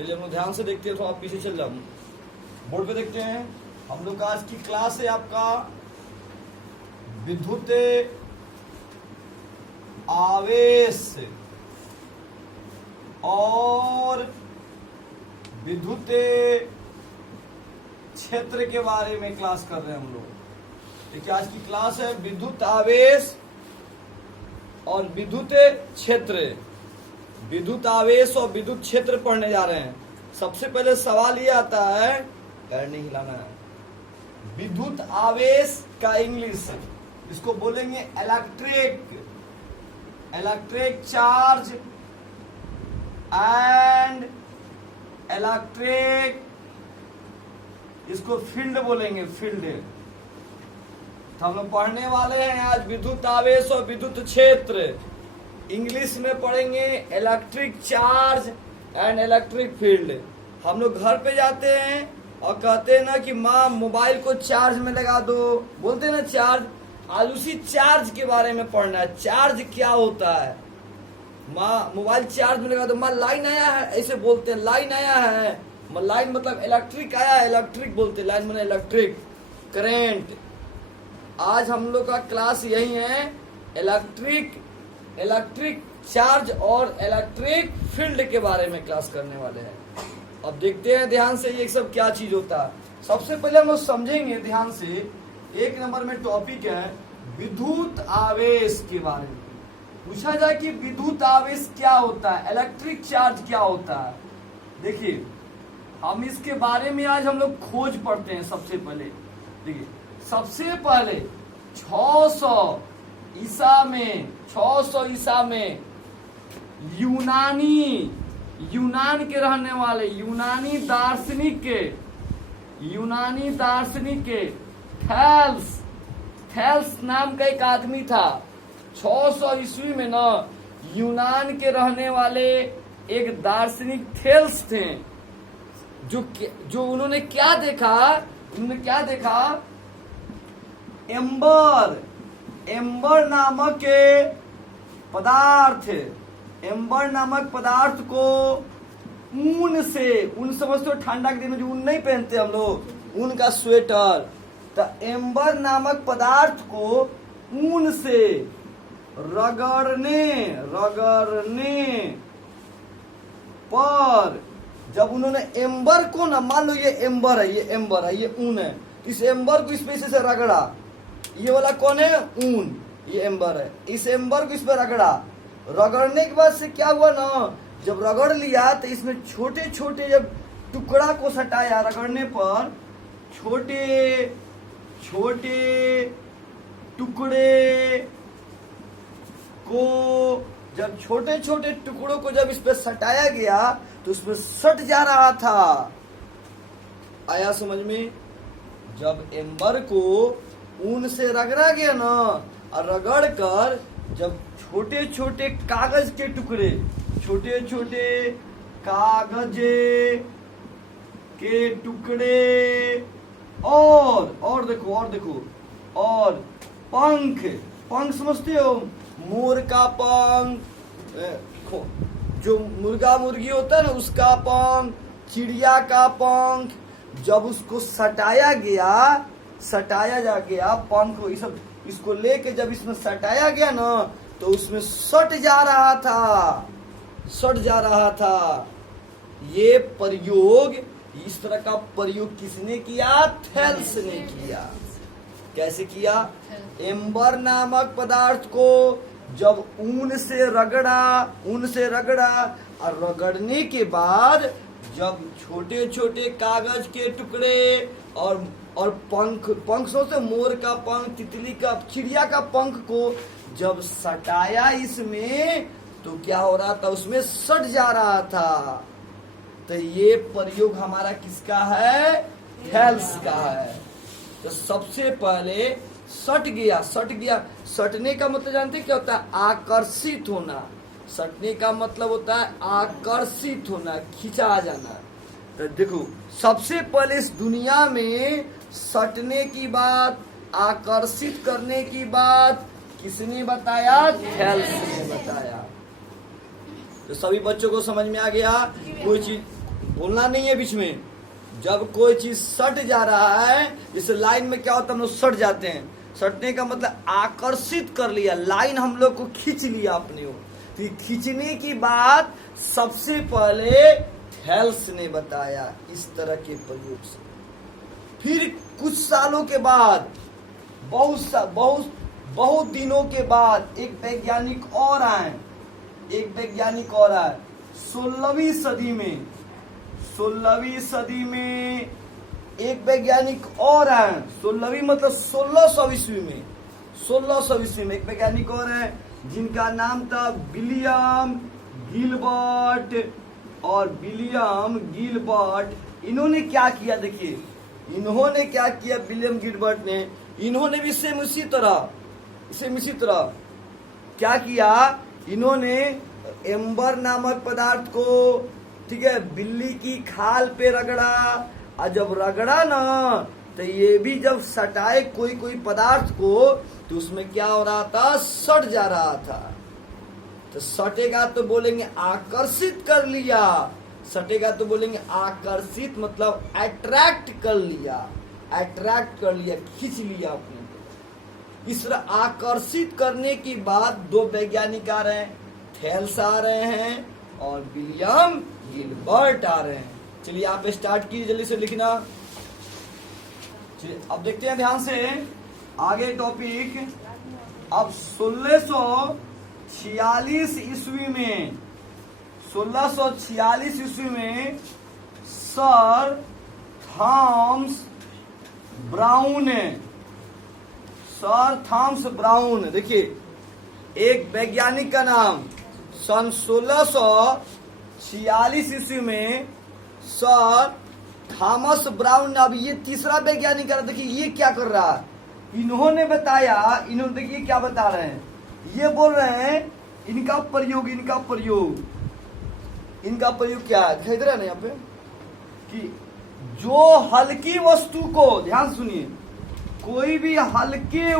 चलिए हम लोग ध्यान से देखते हैं, तो आप पीछे चल जाओ, बोर्ड पे देखते हैं। हम लोग का आज की क्लास है आपका विद्युत आवेश और विद्युत क्षेत्र के बारे में क्लास कर रहे हैं हम लोग। देखिए आज की क्लास है विद्युत आवेश और विद्युत क्षेत्र। विद्युत आवेश और विद्युत क्षेत्र पढ़ने जा रहे हैं। सबसे पहले सवाल ये आता है, पैर नहीं हिलाना है, विद्युत आवेश का इंग्लिश इसको बोलेंगे इलेक्ट्रिक चार्ज एंड इलेक्ट्रिक, इसको फील्ड बोलेंगे, फील्ड। तो हम लोग पढ़ने वाले हैं आज विद्युत आवेश और विद्युत क्षेत्र। इंग्लिश में पढ़ेंगे electric charge and electric field. हम लोग घर पे जाते हैं और कहते हैं ना कि माँ मोबाइल को चार्ज में लगा दो, बोलते हैं ना चार्ज। आज उसी चार्ज के बारे में पढ़ना है। चार्ज क्या होता है, माँ मोबाइल चार्ज में लगा दो, माँ लाइन आया है, ऐसे बोलते हैं लाइन आया है। लाइन मतलब इलेक्ट्रिक आया है, इलेक्ट्रिक बोलते हैं, लाइन मतलब इलेक्ट्रिक करेंट। आज हम लोग का क्लास यही है, इलेक्ट्रिक चार्ज और इलेक्ट्रिक फील्ड के बारे में क्लास करने वाले हैं। अब देखते हैं ध्यान से ये सब क्या चीज होता है। सबसे पहले हम लोग समझेंगे ध्यान से, एक नंबर में टॉपिक है विद्युत आवेश के बारे में। पूछा जाए कि विद्युत आवेश क्या होता है, इलेक्ट्रिक चार्ज क्या होता है। देखिए हम इसके बारे में आज हम लोग खोज पढ़ते हैं। सबसे पहले देखिए, सबसे पहले 600 ईसा में यूनान के रहने वाले यूनानी दार्शनिक के थेल्स नाम का एक आदमी था। 600 ईस्वी में ना यूनान के रहने वाले एक दार्शनिक थेल्स थे, जो उन्होंने क्या देखा, एम्बर नामक पदार्थ को ऊन समझते हो, ठंडा के दिन में जो ऊन नहीं पहनते हम लोग, ऊन का स्वेटर। तो एम्बर नामक पदार्थ को ऊन से रगड़ने पर जब उन्होंने एम्बर को ना, मान लो ये एम्बर है, ये ऊन है, इस एम्बर को इस पे से रगड़ा, ये वाला कौन है, ऊन, ये एम्बर है, इस एम्बर को इस पे रगड़ने के बाद से क्या हुआ ना, जब रगड़ लिया तो इसमें छोटे छोटे जब टुकड़ा को सटाया, रगड़ने पर छोटे टुकड़े को, जब छोटे छोटे टुकड़ों को जब इस पे सटाया गया तो उसमें सट जा रहा था। आया समझ में? जब एम्बर को ऊन से रगड़ा गया ना, और रगड़ कर जब छोटे छोटे कागज के टुकड़े, और देखो और पंख समझते हो, मोर का पंख, जो मुर्गा मुर्गी होता है ना उसका पंख, चिड़िया का पंख, जब उसको सटाया जा गया पंख को, इसको लेके जब इसमें सटाया गया ना तो उसमें सट जा रहा था। ये प्रयोग, इस तरह का प्रयोग किसने किया, थेल्स ने किया। कैसे किया, एम्बर नामक पदार्थ को जब ऊन से रगड़ा और रगड़ने के बाद जब छोटे छोटे कागज के टुकड़े और पंख से, मोर का पंख, तितली का, चिड़िया का पंख को जब सटाया इसमें तो क्या हो रहा था, उसमें सट जा रहा था। तो ये प्रयोग हमारा किसका है, थेल्स का है। तो सबसे पहले सट गया। सटने का मतलब जानते क्या होता है, आकर्षित होना। सटने का मतलब होता है आकर्षित होना, खिंचा जाना। तो देखो सबसे पहले इस दुनिया में सटने की बात, आकर्षित करने की बात किसने बताया, थेल्स ने बताया। तो सभी बच्चों को समझ में आ गया, कोई चीज बोलना नहीं है बीच में। जब कोई चीज सट जा रहा है, इस लाइन में क्या होता है, हम लोग सट जाते हैं। सटने का मतलब आकर्षित कर लिया, लाइन हम लोग को खींच लिया अपने ओर। तो खींचने की बात सबसे पहले थेल्स ने बताया इस तरह के प्रयोग से। फिर कुछ सालों के बाद, बहुत दिनों के बाद एक वैज्ञानिक और आए। 16वीं सदी में एक वैज्ञानिक और आए। 16वीं मतलब 1600 ईस्वी में। 1600 ईस्वी में एक वैज्ञानिक और है जिनका नाम था विलियम गिलबर्ट। और विलियम गिलबर्ट इन्होंने क्या किया, देखिए इन्होंने क्या किया, विलियम गिलबर्ट ने, इन्होंने भी सेम इसी तरह क्या किया, इन्होंने एम्बर नामक पदार्थ को, ठीक है, बिल्ली की खाल पे रगड़ा। और जब रगड़ा ना, तो ये भी जब सटाए कोई पदार्थ को, तो उसमें क्या हो रहा था, सट जा रहा था। तो सटेगा तो बोलेंगे आकर्षित कर लिया, सटेगा तो बोलेंगे आकर्षित मतलब अट्रैक्ट कर लिया, खींच लिया अपने। इस तरह आकर्षित करने की बात दो वैज्ञानिक आ रहे हैं, थेल्स आ रहे हैं और विलियम गिलबर्ट आ रहे हैं। चलिए आप स्टार्ट कीजिए, जल्दी से लिखना। चलिए अब देखते हैं ध्यान से आगे टॉपिक। अब 1646 ईस्वी में, 1646 ईस्वी में सर थॉमस ब्राउन, देखिए एक वैज्ञानिक का नाम, सन 1646 ईस्वी में सर थॉमस ब्राउन। अब ये तीसरा वैज्ञानिक है, देखिए ये क्या कर रहा है, इन्होंने बताया, देखिए क्या बता रहे हैं, ये बोल रहे हैं इनका प्रयोग क्या है, दिखाई दे रहा है ना यहाँ पे, कि जो हल्की वस्तु को, ध्यान सुनिए, कोई भी हल्के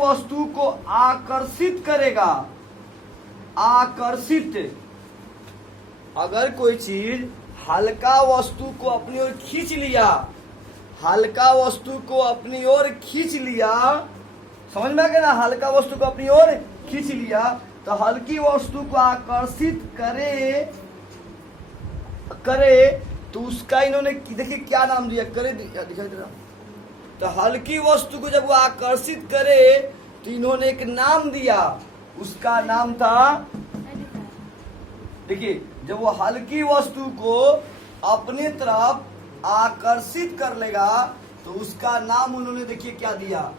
वस्तु को आकर्षित करेगा, अगर कोई चीज हल्का वस्तु को अपनी ओर खींच लिया, समझ में आ गया ना, हल्का वस्तु को अपनी ओर खींच लिया, तो हल्की वस्तु को आकर्षित करे तो उसका इन्होंने देखिए क्या नाम दिया, करे दिखाई दे रहा। तो हल्की वस्तु को जब वो आकर्षित करे तो इन्होंने एक नाम दिया, उसका नाम था, देखिए जब वो हल्की वस्तु को अपनी तरफ आकर्षित कर लेगा तो उसका नाम उन्होंने देखिए क्या दिया,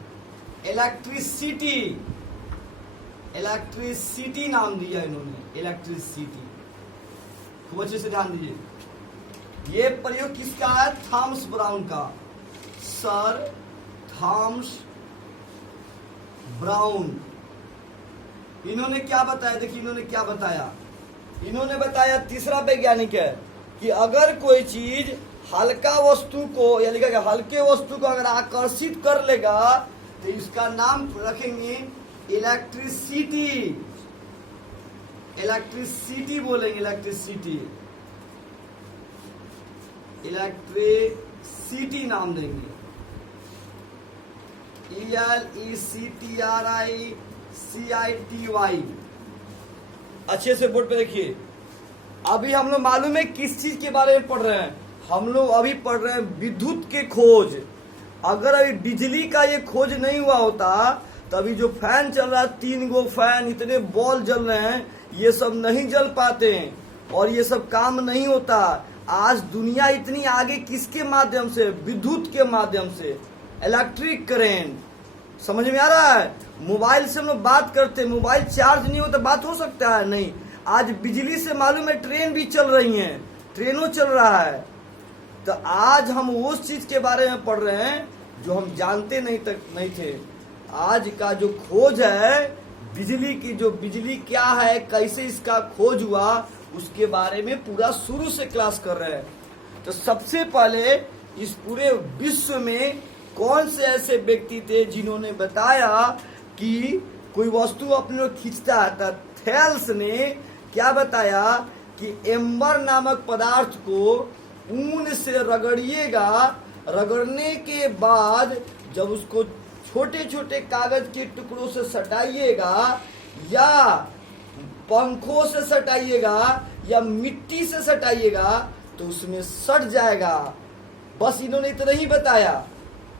इलेक्ट्रिसिटी नाम दिया इन्होंने, इलेक्ट्रिसिटी। खूब अच्छे से ध्यान दीजिए, ये प्रयोग किसका है, थॉमस ब्राउन का, सर थॉमस ब्राउन। इन्होंने क्या बताया, देखिए इन्होंने बताया तीसरा वैज्ञानिक है कि अगर कोई चीज हल्का वस्तु को, या लिखा गया हल्के वस्तु को अगर आकर्षित कर लेगा तो इसका नाम रखेंगे इलेक्ट्रिसिटी बोलेंगे, इलेक्ट्रिसिटी नाम देंगे, ELECTRICITY। अच्छे से बोर्ड पे देखिए। अभी हम लोग मालूम है किस चीज के बारे में पढ़ रहे हैं, हम लोग अभी पढ़ रहे हैं विद्युत के खोज। अगर अभी बिजली का ये खोज नहीं हुआ होता तो अभी जो फैन चल रहा है, 3 गो फैन, इतने बॉल जल रहे हैं, ये सब नहीं जल पाते हैं और ये सब काम नहीं होता। आज दुनिया इतनी आगे किसके माध्यम से, विद्युत के माध्यम से, इलेक्ट्रिक करंट। समझ में आ रहा है, मोबाइल से हम लोग बात करते हैं, मोबाइल चार्ज नहीं हो तो बात हो सकता है, नहीं। आज बिजली से मालूम है ट्रेन भी चल रही हैं, ट्रेनों चल रहा है। तो आज हम उस चीज के बारे में पढ़ रहे हैं जो हम जानते नहीं थे। आज का जो खोज है बिजली की, जो बिजली क्या है, कैसे इसका खोज हुआ, उसके बारे में पूरा शुरू से क्लास कर रहे हैं। तो सबसे पहले इस पूरे विश्व में कौन से ऐसे व्यक्ति थे जिन्होंने बताया कि कोई वस्तु अपने ओर खींचता है। थेल्स ने क्या बताया कि एम्बर नामक पदार्थ को ऊन से रगड़िएगा, रगड़ने के बाद जब उसको छोटे छोटे कागज के टुकड़ों से सटाइएगा या पंखों से सटाइएगा या मिट्टी से सटाइएगा तो उसमें सट जाएगा। बस इन्होंने इतना ही बताया।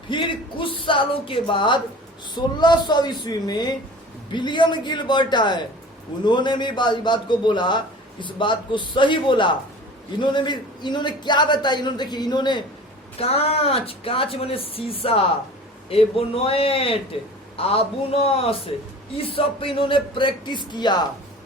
फिर कुछ सालों के बाद 1600 ईस्वी में विलियम गिलबर्ट आए, उन्होंने भी बात को बोला, इस बात को सही बोला। इन्होंने क्या बताया, इन्होंने देखिए, इन्होंने कांच माने शीशा, एबोनोएट, आबुनस, इस सब पे इन्होंने प्रैक्टिस किया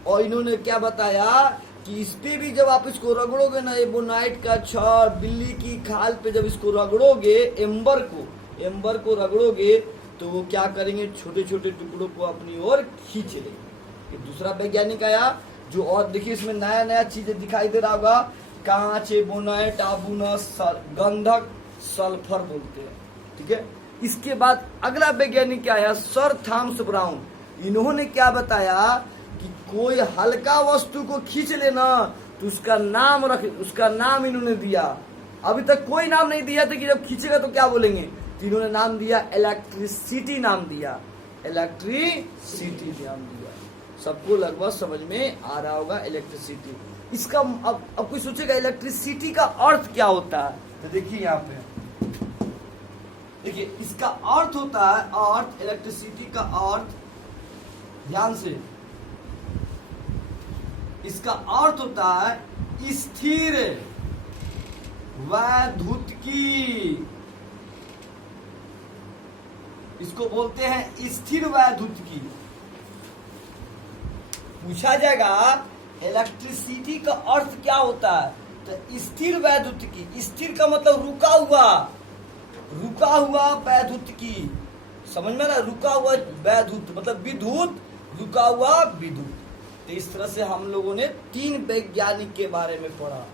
और इन्होंने क्या बताया कि इस पे भी जब आप इसको रगड़ोगे ना, एबोनाइट का छड़, बिल्ली की खाल पे जब इसको रगड़ोगे, एम्बर को रगड़ोगे तो वो क्या करेंगे, छोटे छोटे टुकड़ों को अपनी ओर खींच लेंगे। दूसरा वैज्ञानिक आया जो, और देखिए इसमें नया नया चीजें दिखाई दे रहा होगा, कांच, एबोनाइट, आबुनस, गंधक, सल्फर बोलते हैं, ठीक है। इसके बाद अगला वैज्ञानिक क्या आया, सर थॉमस ब्राउन। इन्होंने क्या बताया कि कोई हल्का वस्तु को खींच लेना तो उसका नाम इन्होंने दिया। अभी तक कोई नाम नहीं दिया था कि जब खींचेगा तो क्या बोलेंगे, तो इन्होंने नाम दिया इलेक्ट्रिसिटी नाम दिया, इलेक्ट्रिसिटी नाम दिया। सबको लगभग समझ में आ रहा होगा इलेक्ट्रिसिटी। इसका अब कोई सोचेगा इलेक्ट्रिसिटी का अर्थ क्या होता है, तो देखिए यहाँ पे देखिए, इसका अर्थ होता है, अर्थ, इलेक्ट्रिसिटी का अर्थ, ध्यान से, इसका अर्थ होता है स्थिर वैद्युतिकी। इसको बोलते हैं स्थिर वैद्युतिकी। पूछा जाएगा इलेक्ट्रिसिटी का अर्थ क्या होता है, तो स्थिर वैद्युतिकी। स्थिर का मतलब रुका हुआ वैद्युतिकी, समझ में ना, रुका हुआ वैद्युत मतलब विद्युत, रुका हुआ विद्युत। तो इस तरह से हम लोगों ने 3 वैज्ञानिक के बारे में पढ़ा।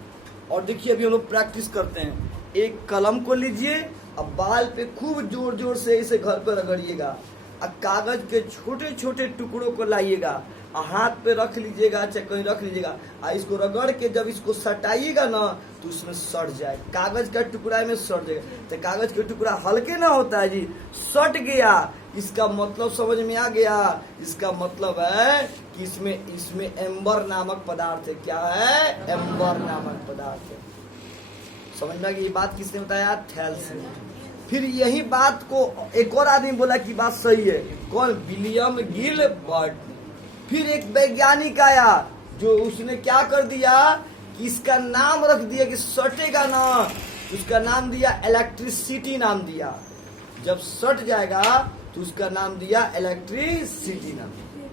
और देखिए अभी हम लोग प्रैक्टिस करते हैं। एक कलम को लीजिए, अब बाल पे खूब जोर जोर से इसे घर पर रगड़िएगा, और कागज के छोटे छोटे टुकड़ों को लाइएगा, हाथ पे रख लीजिएगा, चाहे कहीं रख लीजिएगा, और इसको रगड़ के जब इसको सटाइएगा ना तो उसमें सट जाए, कागज का टुकड़ा में सट जाएगा। तो कागज का टुकड़ा हल्के ना होता है जी, सट गया, इसका मतलब समझ में आ गया। इसका मतलब है कि इसमें एम्बर नामक पदार्थ है। क्या है, एम्बर नामक पदार्थ है। समझ में आ गई। ये बात किसने बताया, थैल्स ने। फिर यही बात को एक और आदमी बोला कि बात सही है, कौन, विलियम गिलबर्ट। फिर एक वैज्ञानिक आया जो उसने क्या कर दिया कि इसका नाम रख दिया कि सटेगा ना, उसका नाम दिया इलेक्ट्रिसिटी नाम दिया। जब सट जाएगा तो उसका नाम दिया इलेक्ट्रिसिटी नाम दिया,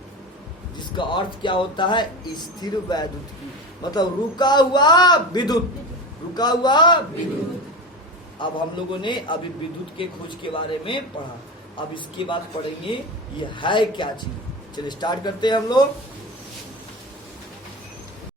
जिसका अर्थ क्या होता है, स्थिर वैद्युतिकी, मतलब रुका हुआ विद्युत, रुका हुआ विद्युत। अब हम लोगों ने अभी विद्युत के खोज के बारे में पढ़ा। अब इसके बाद पढ़ेंगे ये है क्या चीज। चलिए स्टार्ट करते हैं हम लोग।